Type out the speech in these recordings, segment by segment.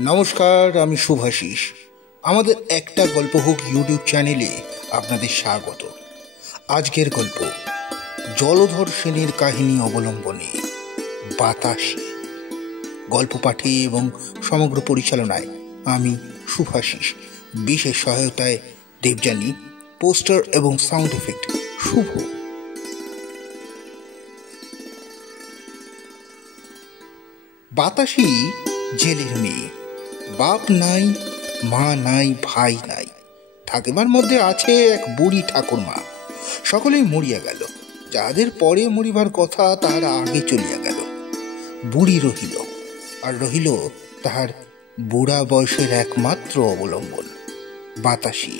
নমস্কার, আমি শুভাশিস। আমাদের একটা গল্প হোক ইউটিউব চ্যানেলে আপনাদের স্বাগত। আজকের গল্প জলধর সেনের কাহিনী অবলম্বনে বাতাসি। গল্প পাঠে এবং সমগ্র পরিচালনায় আমি শুভাশিস। বিশেষ সহায়তায় দেবযানী, পোস্টার এবং সাউন্ড এফেক্ট শুভ। বাতাসি জেলের মেয়ে। বাপ নাই, মা নাই, ভাই নাই। থাকিবার মধ্যে আছে এক বুড়ি ঠাকুরমা। সকলেই মরিয়া গেল। যাদের পরে মরিবার কথা তাহারা আগে চলিয়া গেল। বুড়ি রহিল, আর রহিল তাহার বুড়া বয়সের একমাত্র অবলম্বন বাতাসি।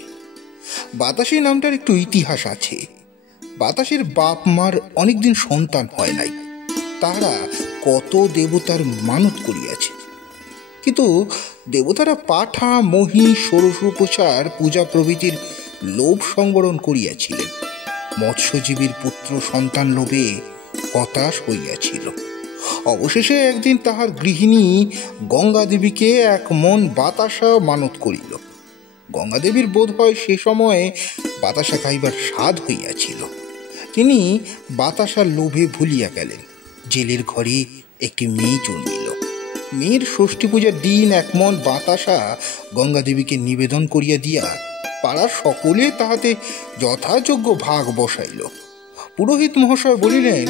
বাতাসি নামটার একটু ইতিহাস আছে। বাতাসের বাপ মার অনেকদিন সন্তান হয় নাই। তাহারা কত দেবতার মানত করিয়াছে, কিন্তু দেবতারা পাঠা, মহি, ষোড়শোপচার পূজা প্রভৃতির লোভ সংবরণ করিয়াছিলেন। মৎস্যজীবীর পুত্র সন্তান লোভে হতাশ হইয়াছিল। অবশেষে একদিন তাহার গৃহিণী গঙ্গা দেবীকে এক মন বাতাসা মানত করিল। গঙ্গা দেবীর বোধ হয় সে সময়ে বাতাসা খাইবার স্বাদ হইয়াছিল। তিনি বাতাসার লোভে ভুলিয়া গেলেন। জেলের ঘরে একটি মেয়ে জন্মিল। মেয়ের ষষ্ঠী পূজার দিন এক মন বাতাসা গঙ্গা দেবীকে নিবেদন করিয়া দিয়া পাড়ার সকলে তাহাতে যথাযোগ্য ভাগ বসাইল। পুরোহিত মহাশয় বলিলেন,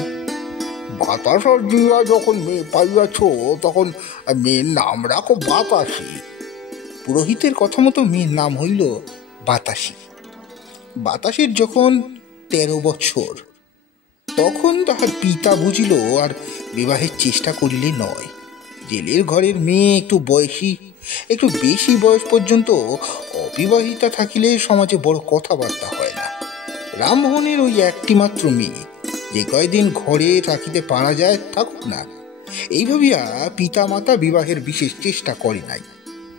বাতাসার দিয়া যখন মেয়ে পাইয়াছ তখন মেয়ের নাম রাখো বাতাসি। পুরোহিতের কথা মতো মেয়ের নাম হইল বাতাসি। বাতাসির যখন 13 বৎসর, তখন তাহার পিতা বুঝিল আর বিবাহের চেষ্টা করিলে নয়। জেলের ঘরের মেয়ে একটু বয়সী, একটু বেশি বয়স পর্যন্ত অবিবাহিতা থাকিলে সমাজে বড় কথাবার্তা হয় না। রামমোহনের ওই একটি মাত্র মেয়ে, যে কয়দিন ঘরে থাকিতে পারা যায় থাকুক না, এই ভাবিয়া পিতা মাতা বিবাহের বিশেষ চেষ্টা করে নাই।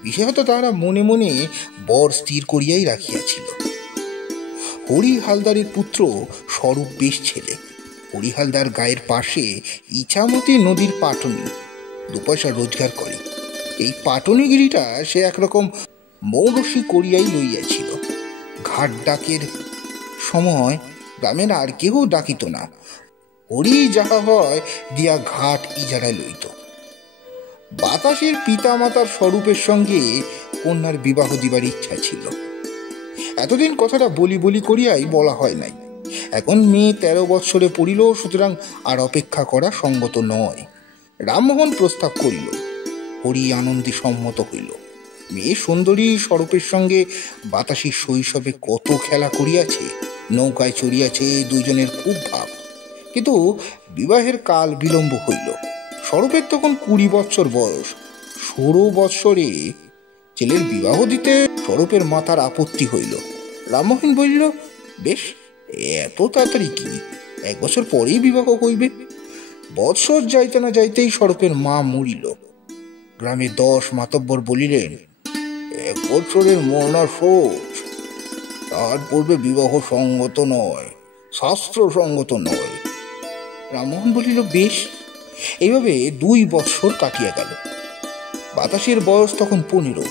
বিশেষত তাহারা মনে মনে বর স্থির করিয়াই রাখিয়াছিল। হরি হালদারের পুত্র স্বরূপ বেশ ছেলে। হরি হালদার গায়ের পাশে ইছামতি নদীর পাটনি, 2 পয়সা রোজগার করে। এই পাটনিগিরিটা সে একরকম মৌরসি করিয়াই লইয়াছিল। ঘাট ডাকের সময় গ্রামের আর কেহ ডাকিত না। হরি যাহা হয় দিয়া ঘাট ইজারায় লইত। বাতাসের পিতা মাতার স্বরূপের সঙ্গে কন্যার বিবাহ দিবার ইচ্ছা ছিল। এতদিন কথাটা বলি বলি করিয়াই বলা হয় নাই। এখন মেয়ে 13 বৎসরে পড়িল, সুতরাং আর অপেক্ষা করা সঙ্গত নয়। রামমোহন প্রস্তাব করিল। হরি আনন্দে সম্মত হইল। মেয়ে সুন্দরী স্বরূপের সঙ্গে বাতাসির শৈশবে কত খেলা করিয়াছে, নৌকায় চড়িয়াছে, দুজনের খুব ভাব। কিন্তু বিবাহের কাল বিলম্ব হইল। স্বরূপের তখন 20 বৎসর বয়স। 16 বৎসরে ছেলের বিবাহ দিতে স্বরূপের মাতার আপত্তি হইল। রামমোহন বলিল, বেশ, এত তাড়াতাড়ি কি, 1 বছর পরেই বিবাহ হইবে। বৎসর যাইতে না যাইতেই স্বরূপের মা মরিল। গ্রামে 10 মাতব্বর বলিলেন, 1 বছরের মরণা শোচ, তার পূর্বে বিবাহ সঙ্গত নয়, শাস্ত্র সঙ্গত নয়। রামমোহন বলিল, বেশ। এইভাবে 2 বৎসর কাটিয়া গেল। বাতাসের বয়স তখন 15।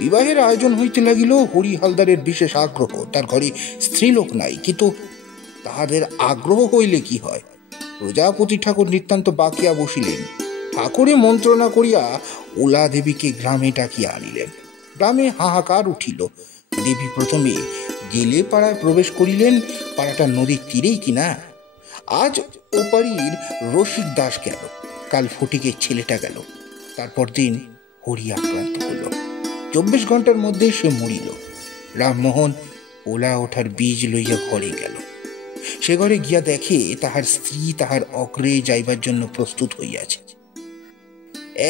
বিবাহের আয়োজন হইতে লাগিল। হরি হালদারের বিশেষ আগ্রহ। তার ঘরে স্ত্রীলোক নাই, কিন্তু তাহাদের আগ্রহ হইলে কি হয়। প্রজাপতি ঠাকুর নিতান্ত বাকিয়া বসিলেন। ঠাকুরে মন্ত্রণা করিয়া ওলা দেবীকে গ্রামে ডাকিয়া আনিলেন। গ্রামে হাহাকার উঠিল। দেবী প্রথমে জেলে পাড়ায় প্রবেশ করিলেন। পাড়াটা নদীর তীরেই কিনা। আজ ওপারির রসিক দাস গেল, কাল ফটিকের ছেলেটা গেল, তারপর দিন হরি আক্রান্ত হল। 24 ঘন্টার মধ্যে সে মরিল। রামমোহন ওলা ওঠার বীজ লইয়া ঘরে গেল। সে ঘরে গিয়া দেখে তাহার স্ত্রী তাহার অগ্রে যাইবার জন্য প্রস্তুত হইয়াছে।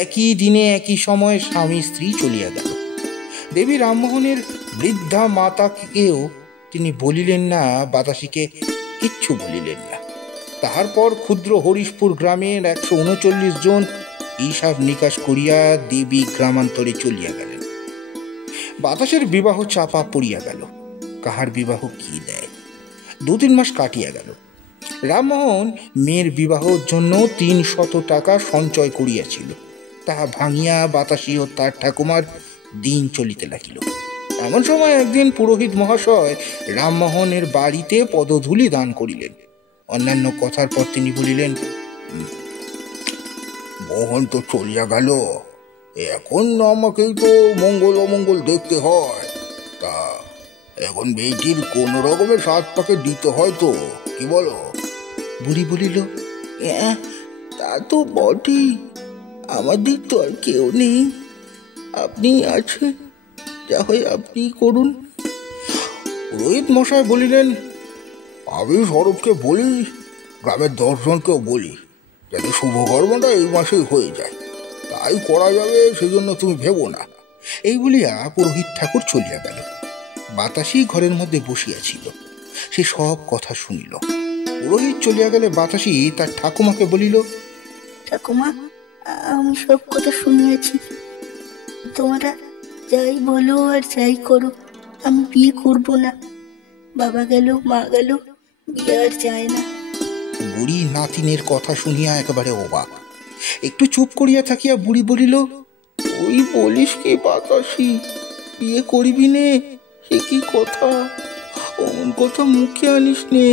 একই দিনে একই সময়ে স্বামী স্ত্রী চলিয়া গেল। দেবী রামমোহনের বৃদ্ধা মাতাকেও তিনি বলিলেন না, বাতাসিকে কিচ্ছু বলিলেন না। তাহার পর ক্ষুদ্র হরিশপুর গ্রামের 139 জন হিসাব নিকাশ করিয়া দেবী গ্রামান্তরে চলিয়া গেলেন। বাতাসের বিবাহ চাপা পড়িয়া গেল। কাহার বিবাহ কি দেয়। 2-3 মাস কাটিয়া গেল। রামমোহন মেয়ের বিবাহের জন্য 300 টাকা সঞ্চয় করিয়াছিল। তাহা ভাঙিয়া বাতাসি ও তার ঠাকুমার দিন চলিতে লাগিল। এমন সময় একদিন পুরোহিত মহাশয় রামমোহনের বাড়িতে পদধূলি দান করিলেন। অন্যান্য কথার পর তিনি বলিলেন, মোহন তো চলিয়া গেল, এখন আমাকেই তো মঙ্গল অমঙ্গল দেখতে হয়। তা এখন মেয়েটির কোন রকমের সাত পাকে দিতে হয় তো, কি বলো? বুড়ি বলিল, তা তো বটেই, আমাদের তো আর কেউ নেই, আপনি আছেন, যা হয় আপনি করুন। পুরোহিত মশাই বলিলেন, আমি স্বরূপকে বলি, গ্রামের 10 জনকেও বলি, যাতে শুভকর্মটা এই মাসেই হয়ে যায়, তাই করা যাবে, সেজন্য তুমি ভেবো না। এই বলিয়া পুরোহিত ঠাকুর চলিয়া গেল। বাতাসি ঘরের মধ্যে বসিয়াছিল, সে সব কথা শুনিল। পুরোহিত চলিয়া গেলে বাতাসি তার ঠাকুমাকে বলিল, ঠাকুমা, আমি সব কথা শুনিয়াছি, তোমরা যাই বলো আর যাই করো, আমি বিয়ে করব না। বাবা গেল, মা গেল, বিয়ে আর যায় না। বুড়ি নাতিনের কথা শুনিয়া একেবারে অবাক। একটু চুপ করিয়া থাকিয়া বুড়ি বলিল, ওই বলিস কি বাতাসি, বিয়ে করিবি নে? সে কি কথা, অমন কথা মুখে আনিস নে,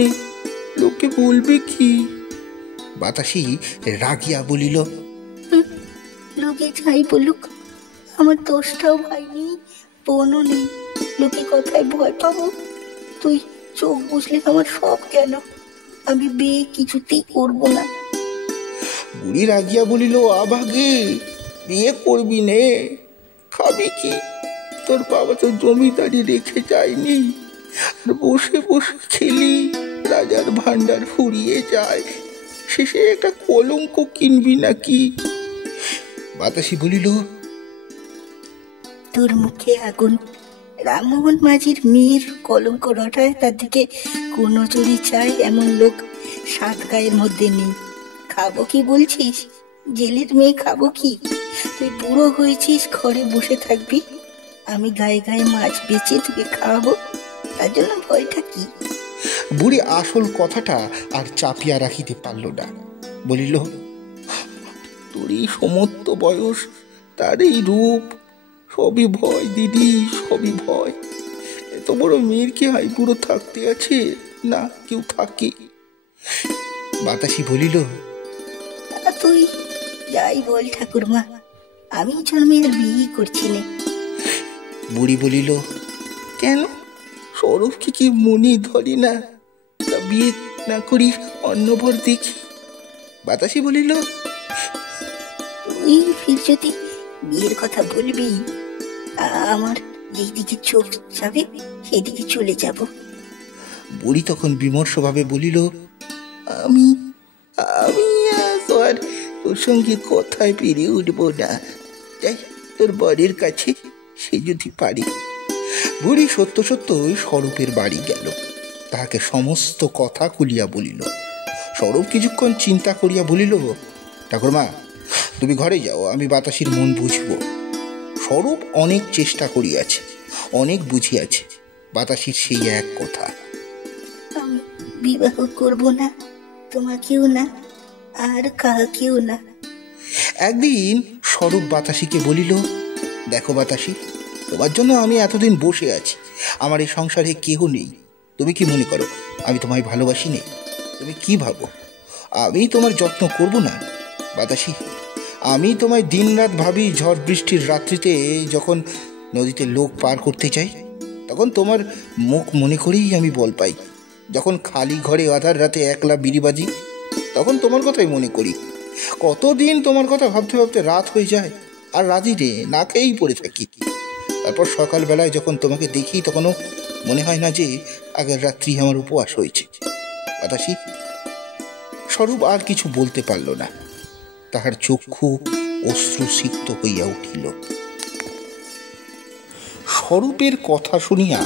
লোকে বলবে কি? বাতাসি রাগিয়া বলিল, লোকে যাই বলুক, আমার 10টাও ভাই নেই, বোনও নেই, লোকে কথায় ভয় পাবো? তুই চোখ বুঝলে আমার সব কেন, আমি বিয়ে কিছুতেই করবো না। বুড়ি রাগিয়া বলিল, আবাগে বিয়ে করবি নে? খাবি কি? তোর বাবা তো জমিদারি রেখে যায়নি, আর বসে বসে খেলি, রাজার ভান্ডার ফুরিয়ে যায়, শেষে একটা কলঙ্ক কিনবি নাকি? বাতাসি বলিল, তোর মুখে আগুন, রামমোহন মাঝির মেয়ের কলঙ্ক রটায়, তার দিকে কোন চুরি চায় এমন লোক 7 গায়ের মধ্যে নেই। খাবো কি বলছিস? জেলের মেয়ে খাবো কি? তুই বুড়ো হয়েছিস, ঘরে বসে থাকবি, আমি গায়ে গায়ে মাছ বেচে তোকে খাওয়াবো, তার জন্য ভয়টা কি? বুড়ি আসল কথাটা আর চাপিয়া রাখিতে পারল না, বলিল, তোর এই সমস্ত বয়স, তার এই রূপ, সবই ভয় দিদি, সবই ভয়। এত বড় মেয়ের কি হাই বুড়ো থাকতে আছে? না, কেউ থাকে। বাতাসি বলিল, তুই যাই বল ঠাকুরমা, আমি জন্মে আর বিয়ে করছি না। বুড়ি বলিল, কেন, সৌরভকে কি মনে ধরি না? তা বিয়ে না করি অন্য ভর দেখি। বাতাসি বলিল, তুই ফির যদি বিয়ের কথা বলবি, আমার যেদিকে চোখ যাবে সেদিকে চলে যাব। বুড়ি তখন বিমর্ষভাবে বলিল, আমি আমি আর তোর সঙ্গে কথায় পেরে উঠবো না, যাই তোর বরের কাছে, সে যদি পারি। বুড়ি সত্য সত্যই স্বরূপের বাড়ি গেল, তাহাকে সমস্ত কথা খুলিয়া বলিল। স্বরূপ কিছুক্ষণ চিন্তা করিয়া বলিল, ঠাকুরমা, তুমি ঘরে যাও, আমি বাতাসির মন বুঝব। স্বরূপ অনেক চেষ্টা করিয়াছে, অনেক বুঝিয়াছে, বাতাসির সেই এক কথা, আমি বিবাহ করব না, তোমাকেও না, আর কাকেও না। একদিন স্বরূপ বাতাসিকে বলিল, দেখো বাতাসি, তোমার জন্য আমি এতদিন বসে আছি, আমার এই সংসারে কেহ নেই, তুমি কি মনে করো আমি তোমায় ভালোবাসি নে? তুমি কি ভাবো আমি তোমার যত্ন করব না? বাতাসি, আমি তোমায় দিন রাত ভাবি, ঝড় বৃষ্টির রাত্রিতে যখন নদীতে লোক পার করতে চাই, তখন তোমার মুখ মনে করেই আমি বল পাই। যখন খালি ঘরে আধার রাতে একলা বিড়ি বাজি, তখন তোমার কথাই মনে করি। কতদিন তোমার কথা ভাবতে ভাবতে রাত হয়ে যায়, আর রাত্রিরে না খেয়েই পড়ে থাকি। তারপর সকালবেলায় যখন তোমাকে দেখি, তখনও মনে হয় না যে আগের রাত্রি আমার উপবাস হয়েছে। বাতাসি। স্বরূপ আর কিছু বলতে পারল না, তাহার চক্ষু অশ্রুসিক্ত হইয়া উঠিল। স্বরূপের কথা শুনিয়া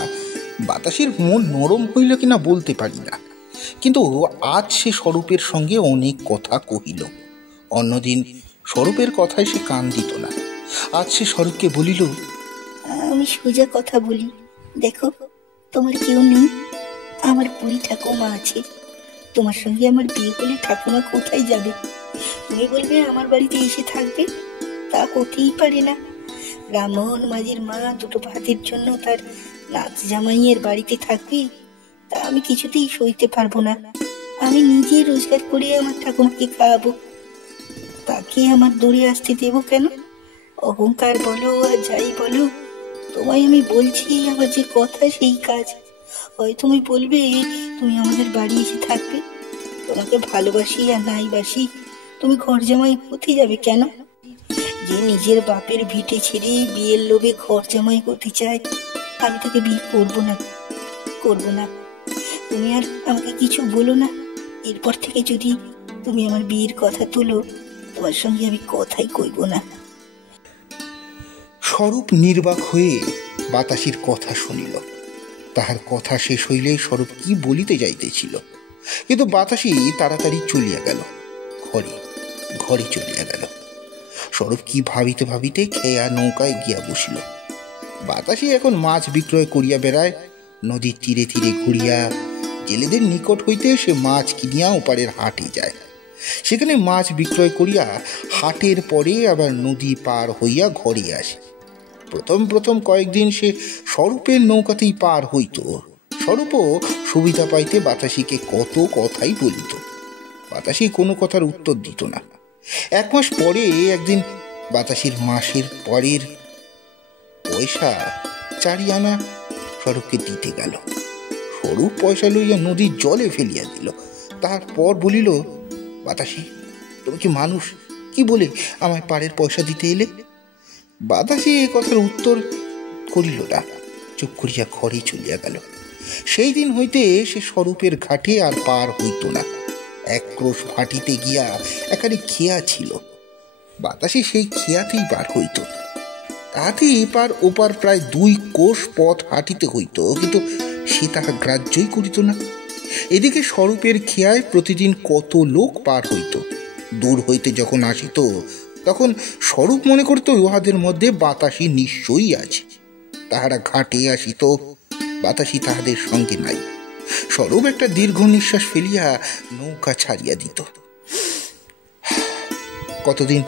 বাতাসের মন নরম হইল কিনা বলতে পারি না, কিন্তু আজ সে স্বরূপের সঙ্গে অনেক কথা কহিল। অন্যদিন স্বরূপের কথায় সে কান দিত না, আজ সে স্বরূপকে বলিল, আমি সোজা কথা বলি, দেখো তোমার কেউ নেই, আমার বুড়ি ঠাকুমা আছে, তোমার সঙ্গে আমার বিয়ে হলে ঠাকুমা কোথায় যাবে? তুমি বলবে আমার বাড়িতে এসে থাকবে, তা হতেই পারে না। রামমোহন মাঝির মা দুটো ভাতের জন্য তার নাচ জামাইয়ের বাড়িতে থাকবে, তা আমি কিছুতেই সইতে পারবো না। আমি নিজে রোজগার করে আমার ঠাকুমাকে খাওয়াবো, তাকে আমার দৌড়ে আসতে দেবো কেন? অহংকার বলো আর যাই বলো, তোমায় আমি বলছি আমার যে কথা সেই কাজ। হয় তুমি বলবে তুমি আমাদের বাড়ি এসে থাকবে, তোমাকে ভালোবাসি আর নাই বাসি তুমি ঘর জামাই হতে যাবে কেন? যে নিজের বাপের ভিটে ছেড়ে বিয়ের লোভে ঘর জামাই হতে চায়, আমি তাকে বিয়ে করবো না, করবো না। তুমি আর আমাকে কিছু বলো না। এরপর থেকে যদি তুমি আমার বিয়ের কথা তোলো, তোমার সঙ্গে আমি কথাই কইব না। স্বরূপ নির্বাক হয়ে বাতাসির কথা শুনিল। তাহার কথা শেষ হইলে স্বরূপ কি বলিতে যাইতেছিল, কিন্তু বাতাসি তাড়াতাড়ি চলিয়া গেল, ঘরে চলিয়া গেল। স্বরূপ কি ভাবিতে ভাবিতে খেয়া নৌকায় গিয়া বসিল। বাতাসি এখন মাছ বিক্রয় করিয়া বেড়ায়, নদীর তীরে তীরে ঘুরিয়া জেলেদের নিকট হইতে সে মাছ কিনিয়া ওপারের হাটে যায়। সেখানে মাছ বিক্রয় করিয়া হাটের পরে আবার নদী পার হইয়া ঘরে আসে। প্রথম কয়েকদিন সে স্বরূপের নৌকাতেই পার হইত। স্বরূপও সুবিধা পাইতে বাতাসিকে কত কথাই বলিত। বাতাসি কোনো কথার উত্তর দিত না। 1 মাস পরে একদিন বাতাসির মাসের পরের পয়সা 4 আনা স্বরূপকে দিতে গেল। স্বরূপ পয়সা লইয়া নদীর জলে ফেলিয়া দিল। তারপর বলিল, বাতাসি, তুমি কি মানুষ? কি বলে আমায় পাড়ের পয়সা দিতে এলে? বাতাসি এ কথার উত্তর করিল না, চুপ করিয়া ঘরে চলিয়া গেল। সেই দিন হইতে সে স্বরূপের ঘাটে আর পার হইত না। এক ক্রোশ ভাটিতে গিয়া এখানে খেয়া ছিল, বাতাসি সেই খেয়াতেই পার হইত। তাহাতে এপার ওপার প্রায় 2 কোষ পথ হাঁটিতে হইত, কিন্তু সে তাহা গ্রাহ্যই করিত না। এদিকে স্বরূপের খেয়ায় প্রতিদিন কত লোক পার হইত। দূর হইতে যখন আসিত তখন স্বরূপ মনে করত উহাদের মধ্যে বাতাসি নিশ্চয়ই আছে। তাহারা ঘাটে আসিত, বাতাসি তাহাদের সঙ্গে নাই। স্বরূপ একটা দীর্ঘ নিঃশ্বাস ফেলিয়া নৌকা ছাড়িয়া দিত। কতদিন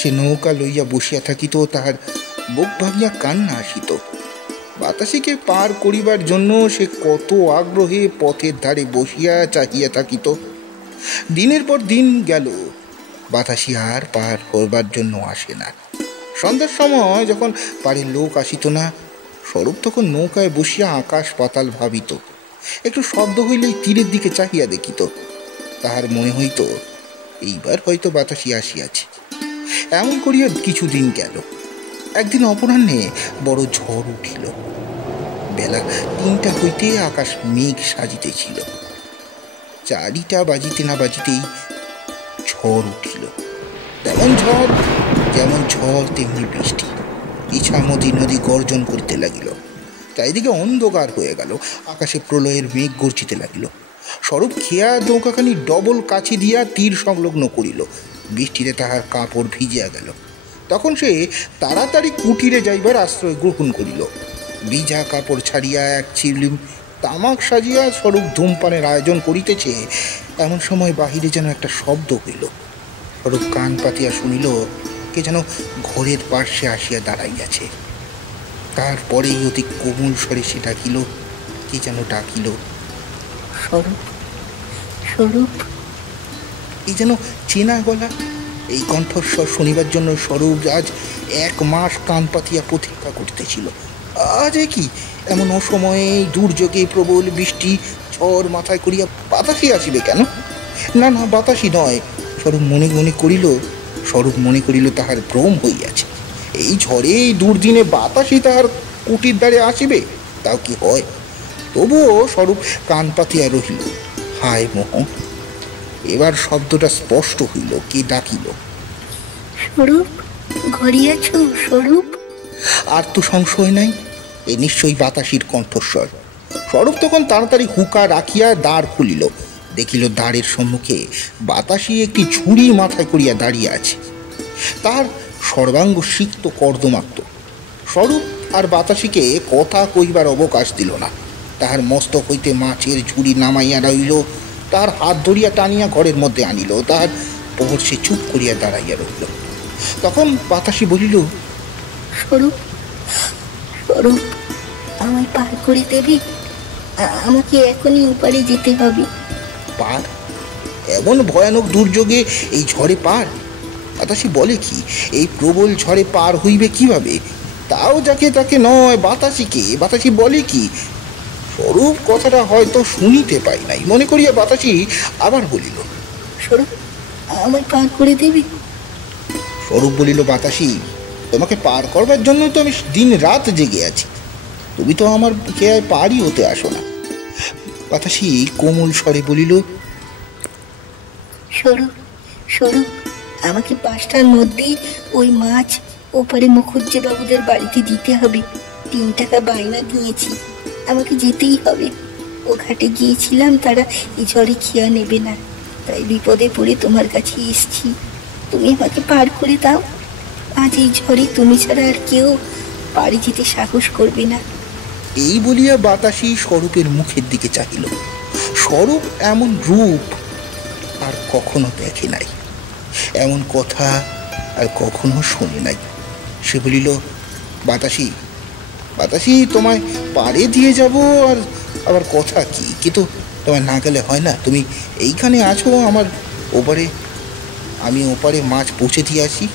সে নৌকা লইয়া বসিয়া থাকিত, তাহার বুক ভাবিয়া কান্না আসিত। বাতাসিকে পার করিবার জন্য সে কত আগ্রহে পথের ধারে বসিয়া চাহিয়া থাকিত। দিনের পর দিন গেল, বাতাসি আর পার করবার জন্য আসে না। সন্ধ্যার সময় যখন পাড়ের লোক আসিত না, স্বরূপ তখন নৌকায় বসিয়া আকাশ পাতাল ভাবিত। একটু শব্দ হইলেই তীরের দিকে চাহিয়া দেখিত। তাহার মনে হইত এইবার হয়তো বাতাসি আসিয়াছে। এমন করিয়া কিছুদিন গেল। একদিন অপরাহ্নে বড় ঝড় উঠিল। বেলা 3টা হইতে আকাশ মেঘ সাজিতেছিল। 4টা বাজিতে না বাজিতেই ঝড় উঠিল। যেমন ঝড় তেমনি বৃষ্টি। ইছামতি নদী গর্জন করিতে লাগিল। চারিদিকে অন্ধকার হয়ে গেল। আকাশে প্রলয়ের মেঘ গর্জিতে লাগিল। স্বরূপ খেয়া নৌকাখানি ডবল কাছি দিয়া তীর সংলগ্ন করিল। বৃষ্টিতে তাহার কাপড় ভিজিয়া গেল। তখন সে তাড়াতাড়ি কুটিরে যাইবার আশ্রয় গ্রহণ করিল। ভিজা কাপড় ছাড়িয়া এক চিরলিম তামাক সাজিয়া স্বরূপ ধূমপানের আয়োজন করিতেছে, এমন সময় বাহিরে যেন একটা শব্দ হইল। স্বরূপ কান পাতিয়া শুনিল কে যেন ঘরের পার্শ্বে আসিয়া দাঁড়াইয়াছে। তারপরেই অতি কোমল স্বরে সে ডাকিল, কে যেন ডাকিল, স্বরূপ, স্বরূপ। এই যেন চেনা গলা। এই কণ্ঠস্বর শুনিবার জন্য স্বরূপ আজ 1 মাস কান পাতিয়া প্রতীক্ষা করিতেছিল। আজ কি এমন অসময়ে দুর্যোগে প্রবল বৃষ্টি ঝড় মাথায় করিয়া বাতাসি আসিবে কেন? না, বাতাসি নয়। স্বরূপ মনে করিল তাহার ভ্রম হইয়াছে। এই ঝড়ে এই দুর্দিনে বাতাসি তাহার কুটির দ্বারে আসিবে, তাও কি হয়? তবুও স্বরূপ কান পাতিয়া রহিল। হায় মোহ! এবার শব্দটা স্পষ্ট হইল। কে ডাকিল, স্বরূপ, ঘরে আছো স্বরূপ? আর তো সংশয় নাই, এ নিশ্চয়ই বাতাসির কণ্ঠস্বর। স্বরূপ তখন তাড়াতাড়ি হুকা রাখিয়া দ্বার খুলিল। দেখিল দ্বারের সম্মুখে বাতাসি একটি ঝুড়ি মাথায় করিয়া দাঁড়িয়ে আছে। তার সর্বাঙ্গ সিক্ত কর্দমাক্ত। স্বরূপ আর বাতাসিকে কথা কইবার অবকাশ দিল না। তাহার মস্তক হইতে মাছের ঝুড়ি নামাইয়া রইল। তাহার হাত ধরিয়া টানিয়া ঘরের মধ্যে আনিল। তাহার পর সে চুপ করিয়া দাঁড়াইয়া রইল। তখন বাতাসি বলিল, স্বরূপ, স্বরূপ, আমায় পার করে দেবে? আমাকে এখনই ওপারে যেতে হবে। পার? এমন ভয়ানক দুর্যোগে এই ঝড়ে পার? বাতাসি বলে কি, এই প্রবল ঝড়ে পার হইবে কিভাবে? তাও যাকে তাকে নয়, বাতাসিকে। বাতাসি বলে কি? স্বরূপ কথাটা হয়তো শুনিতে পাই নাই মনে করিয়া বাতাসি আবার বলিল, স্বরূপ, আমায় পার করে দেবে? স্বরূপ বলিল, বাতাসি, তোমাকে পার করবার জন্য তো আমি দিন রাত জেগে আছি। তুমি তো আমার খেয়ায় পারই হতে আসো না। বাতাসি কোমল স্বরে বলিল, স্বরূপ, স্বরূপ, আমাকে 5টার মধ্যেই ওই মাছ ওপারে মুখুজ্জে বাবুদের বাড়িতে দিতে হবে। 3 টাকা বায়না দিয়েছি, আমাকে যেতেই হবে। ও ঘাটে গিয়েছিলাম, তারা এই ঝড়ে খেয়া নেবে না, তাই বিপদে পড়ে তোমার কাছে এসছি। তুমি আমাকে পার করে দাও। আজ এই ঝড়ে তুমি ছাড়া আর কেউ বাড়ি যেতে সাহস করবে না। এই বলিয়া বাতাসি স্বরূপের মুখের দিকে চাহিল। স্বরূপ এমন রূপ আর কখনো দেখে নাই, এমন কথা আর কখনো শোনে নাই। সে বলিল, বাতাসি, বাতাসি, তোমায় পারে দিয়ে যাব, আর আবার কথা কি, কিন্তু তোমায় না গেলে হয় না। তুমি এইখানে আছো আমার ওপারে, আমি ওপারে মাছ পৌঁছে দিয়ে আসি।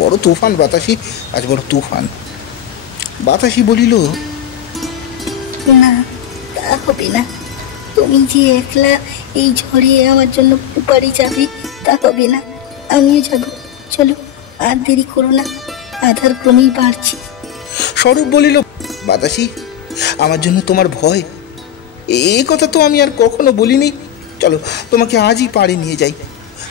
বড় তুফান বাতাসি, আজ বড় তুফান। বাতাসি বলিল, না, তা হবে না। তুমি যে একলা এই ঝড়ে আমার জন্য ওপারে যাবে, তা হবে না। আমিও যাব, চলো, আর দেরি করো না, আধার ক্রমেই বাড়ছি। স্বরূপ বলিল, বাতাসি, আমার জন্য তোমার ভয়? এই কথা তো আমি আর কখনো বলিনি। চলো, তোমাকে আজই পাড়ে নিয়ে যাই।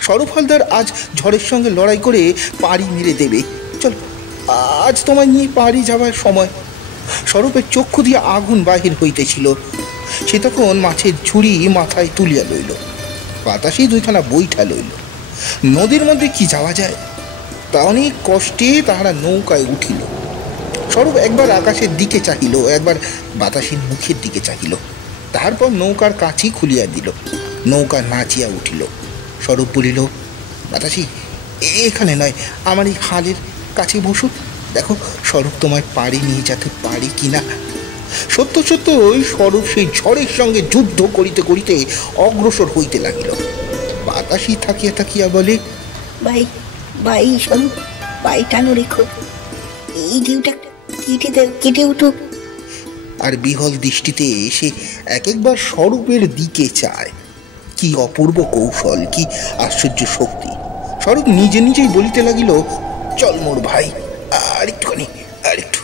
স্বরূপ হালদার আজ ঝড়ের সঙ্গে লড়াই করে পাড়ি মেরে দেবে। চলো, আজ তোমায় নিয়ে পাড়ি যাবার সময়। স্বরূপের চক্ষু দিয়ে আগুন বাহির হইতেছিল। সে তখন মাছের ঝুড়ি মাথায় তুলিয়া লইল। বাতাসি 2খানা বৈঠা লইল। নদীর মধ্যে কি যাওয়া যায়? তা অনেক কষ্টে তাহারা নৌকায় উঠিল। স্বরূপ একবার আকাশের দিকে চাহিল, একবার বাতাসের মুখের দিকে চাহিল। তারপর নৌকার কাছি খুলিয়া দিল। নৌকা নাচিয়া উঠিল। স্বরূপ বলিল, বাতাসি, এখানে নয়, আমার এই হালের কাছে বসো। দেখো স্বরূপ তোমায় পাড়ি নিয়ে যেতে পারি কিনা। সত্য সত্যই স্বরূপ সেই ঝড়ের সঙ্গে যুদ্ধ করিতে করিতে অগ্রসর হইতে লাগিল। বাতাসি থাকিয়া থাকিয়া বলে, ভাই, ভাই স্বরূপ, ভাই টানো রেখো, এই ঢেউটা কেটে দাও, কেটে উঠুক। আর বিহল দৃষ্টিতে সে এক একবার স্বরূপের দিকে চায়। কি অপূর্ব কৌশল, কি আশ্চর্য শক্তি! স্বরূপ নিজে নিজেই বলিতে লাগিল, চল মোর ভাই, আর একটুখানি, আর একটু,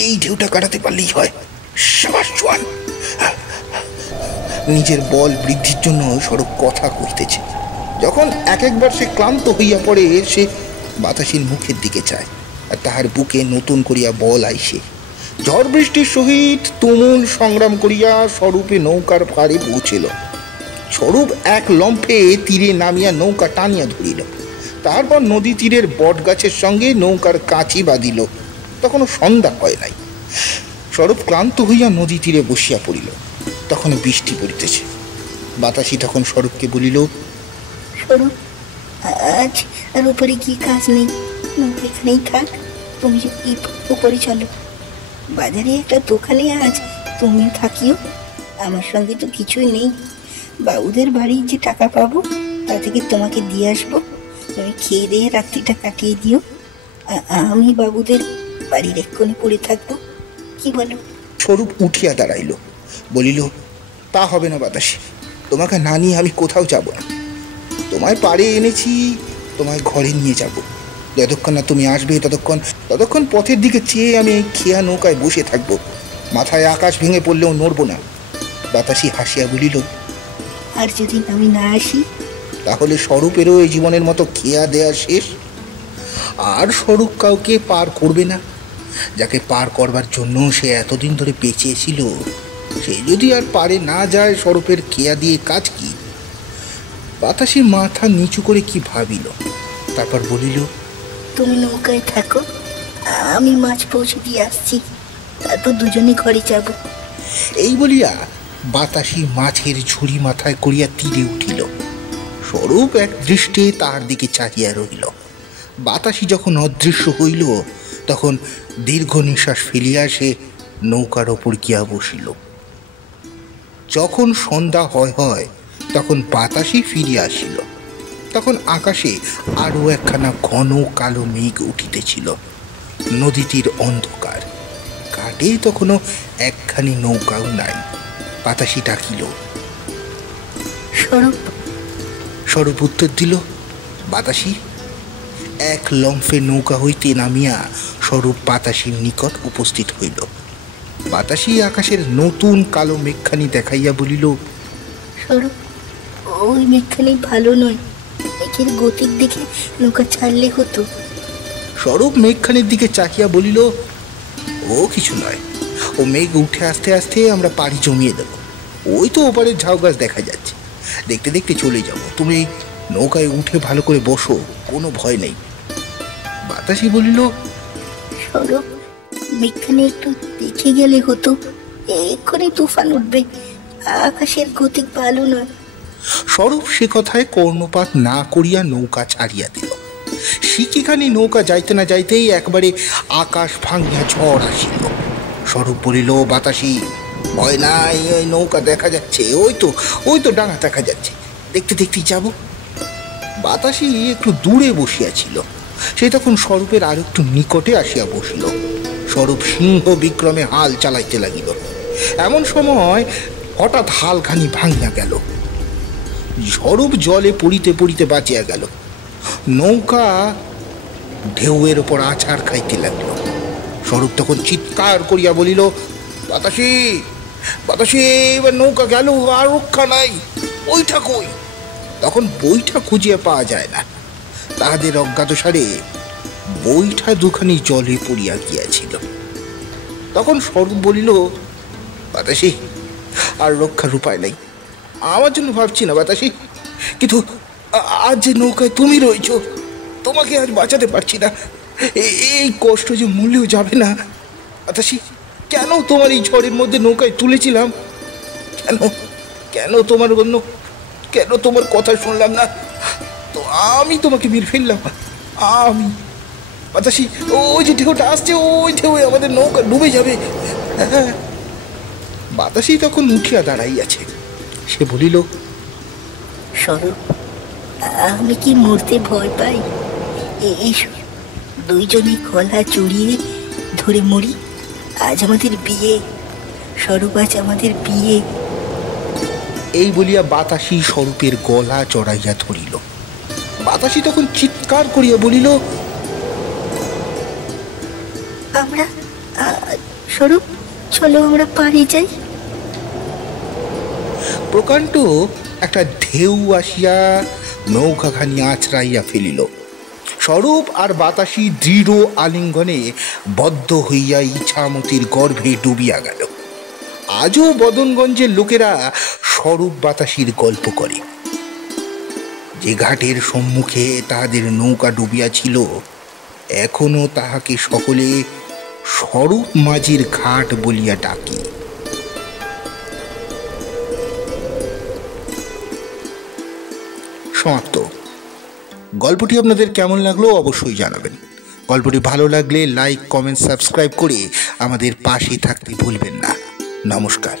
এই ঢেউটা কাটাতে পারলেই হয়। সাবাস জোয়ান! নিজের বল বৃদ্ধির জন্য স্বরূপ কথা কইতেছে। যখন এক একবার সে ক্লান্ত হইয়া পড়ে, সে বাতাসির মুখের দিকে চায়, আর তাহার বুকে নতুন করিয়া বল আইসে। ঝড় বৃষ্টির সহিত তুমুল সংগ্রাম করিয়া স্বরূপে নৌকার পাড়ে পৌঁছিল। স্বরূপ এক লম্ফে তীরে নামিয়া নৌকা টানিয়া ধরিল। তারপর নদী তীরের বট গাছের সঙ্গে নৌকার কাছি বাঁধিল। তখনও সন্ধ্যা হয় নাই। স্বরূপ ক্লান্ত হইয়া নদী তীরে বসিয়া পড়িল। তখন বৃষ্টি পড়িতেছে। বাতাসি তখন স্বরূপকে বলিল, স্বরূপ, আজ আর উপরে গিয়ে কাজ নেই, নৌকা এখানেই থাক। তুমি উপরে চলো, বাজারে একটা দোকানে আজ তুমিও থাকিও। আমার সঙ্গে তো কিছুই নেই, বাবুদের বাড়ি যে টাকা পাবো তা থেকে তোমাকে দিয়ে আসবো। তুমি খেয়ে দিয়ে রাত্রিটা কাটিয়ে দিও, আমি বাবুদের বাড়ির এক্ষুনি পড়ে থাকবো। কি বলো? স্বরূপ উঠিয়া দাঁড়াইল, বলিল, তা হবে না বাতাসি, তোমাকে না নিয়ে আমি কোথাও যাব না। তোমায় পাড়ে এনেছি, তোমায় ঘরে নিয়ে যাব। যতক্ষণ না তুমি আসবে ততক্ষণ পথের দিকে চেয়ে আমি এই খেয়া নৌকায় বসে থাকবো। মাথায় আকাশ ভেঙে পড়লেও নড়ব না। বাতাসি হাসিয়া বলিল, আর যদি আমি না আসি? তাহলে স্বরূপেরও এই জীবনের মতো খেয়া দেয়া শেষ। আর স্বরূপ কাউকে পার করবে না। যাকে পার করবার জন্য সে এতদিন ধরে বেঁচে ছিল, সে যদি আর পারে না যায়, স্বরূপের খেয়া দিয়ে কাজ কি? বাতাসি মাথা নিচু করে কি ভাবিল, তারপর বলিল, তুমি নৌকায় থাকো, আমি মাছ পৌঁছে দিয়ে আসছি, তারপর দুজনে ঘরে যাব। এই বলিয়া বাতাসি মাছের ঝুড়ি মাথায় করিয়া তীরে উঠিল। স্বরূপ এক দৃষ্টে তার দিকে চাহিয়া রহিল। বাতাসি যখন অদৃশ্য হইল তখন দীর্ঘ নিঃশ্বাস ফেলিয়া সে নৌকার ওপর গিয়া বসিল। যখন সন্ধ্যা হয় তখন বাতাসি ফিরিয়া আসিল। তখন আকাশে আরো একখানা ঘন কালো মেঘ উঠিতেছিল। নদীটির অন্ধকার, ঘাটে তখনও একখানি নৌকাও নাই। বাতাসি ডাকিল, স্বরূপ। স্বরূপ উত্তর দিল, বাতাসি। এক লম্ফে নৌকা হইতে নামিয়া স্বরূপ বাতাসির নিকট উপস্থিত হইল। বাতাসি আকাশের নতুন কালো মেঘখানি দেখাইয়া বলিল, স্বরূপ, ওই মেঘখানি ভালো নয়, মেঘের গতিক দেখে নৌকা ছাড়লে হতো। স্বরূপ মেঘখানির দিকে চাকিয়া বলিল, ও কিছু নয়, ও মেঘ উঠে আস্তে আস্তে আমরা পাড়ি জমিয়ে দেব। ওই তো ওপারে ঝাউ গাছ দেখা যাচ্ছে, দেখতে দেখতে চলে যাব। তুমি নৌকায় উঠে ভালো করে বসো, কোনো ভয় নেই। বাতাসি বলিল, স্বরূপ, মেঘখানি একটু দেখে গেলে হতো, এক্ষুনি তুফান উঠবে, আকাশের গতিক ভালো নয়। স্বরূপ সে কথায় কর্ণপাত না করিয়া নৌকা ছাড়িয়া দিল। শিকিখানি নৌকা যাইতে না যাইতেই একবারে আকাশ ভাঙিয়া ঝড় আসিল। স্বরূপ বলিল, বাতাসি, ভয় নাই, ওই নৌকা দেখা যাচ্ছে, ওই তো ডাঙা দেখা যাচ্ছে, দেখতে দেখতেই যাব। বাতাসি একটু দূরে বসিয়াছিল, সে তখন স্বরূপের আর একটু নিকটে আসিয়া বসিল। স্বরূপ সিংহ বিক্রমে হাল চালাইতে লাগিল। এমন সময় হঠাৎ হালখানি ভাঙিয়া গেল। স্বরূপ জলে পড়িতে পড়িতে বাঁচিয়া গেল। নৌকা ঢেউয়ের ওপর আছাড় খাইতে লাগলো। স্বরূপ তখন চিৎকার করিয়া বলিল, বাতাসি, বাতাসি, এবার নৌকা গেল, আর রক্ষা নাই, বইটা কই? তখন বইটা খুঁজিয়া পাওয়া যায় না। তাহাদের অজ্ঞাতসারে বইটা দুখানি জলে পড়িয়া গিয়াছিল। তখন স্বরূপ বলিল, বাতাসি, আর রক্ষার উপায় নাই, আমার জন্য ভাবছি না বাতাসি, কিন্তু আজ যে নৌকায় তুমি রয়েছ, তোমাকে আজ বাঁচাতে পারছি না। এই কষ্ট যে মূল্যেও যাবে না বাতাসি। কেন তোমার এই ঝড়ের মধ্যে নৌকায় তুলেছিলাম? কেন কেন তোমার অন্য কেন তোমার কথা শুনলাম না? তো আমি তোমাকে মেরে ফেললাম। আমি বাতাসি, ওই যে ঢেউটা আসছে, ওই ঢেউ আমাদের নৌকা ডুবে যাবে। বাতাসি তখন উঠিয়া দাঁড়াইয়াছে। সে বলিল, স্বরূপ, আমি কি মরতে ভয় পাই? এসো, দুইজনে গলা জড়িয়ে ধরে মরি। আজ আমাদের বিয়ে, স্বরূপ, আজ আমাদের বিয়ে। এই বলিয়া বাতাসি স্বরূপের গলা চড়াইয়া ধরিল। বাতাসি তখন চিৎকার করিয়া বলিল, আমরা, স্বরূপ, চলো আমরা পাড়ি যাই। প্রকাণ্ড একটা ঢেউ আসিয়া নৌকাখানি আছড়াইয়া ফেলিল। স্বরূপ আর বাতাসি দৃঢ় আলিঙ্গনে বদ্ধ হইয়া ইছামতির গর্ভে ডুবিয়া গেল। আজও বদনগঞ্জের লোকেরা স্বরূপ বাতাসির গল্প করে। যে ঘাটের সম্মুখে তাহাদের নৌকা ডুবিয়াছিল, এখনো তাহাকে সকলে স্বরূপ মাঝির ঘাট বলিয়া ডাকে। সমাপ্ত। গল্পটি আপনাদের কেমন লাগলো অবশ্যই জানাবেন। গল্পটি ভালো লাগলে লাইক, কমেন্ট, সাবস্ক্রাইব করে আমাদের পাশে থাকতে ভুলবেন না। নমস্কার।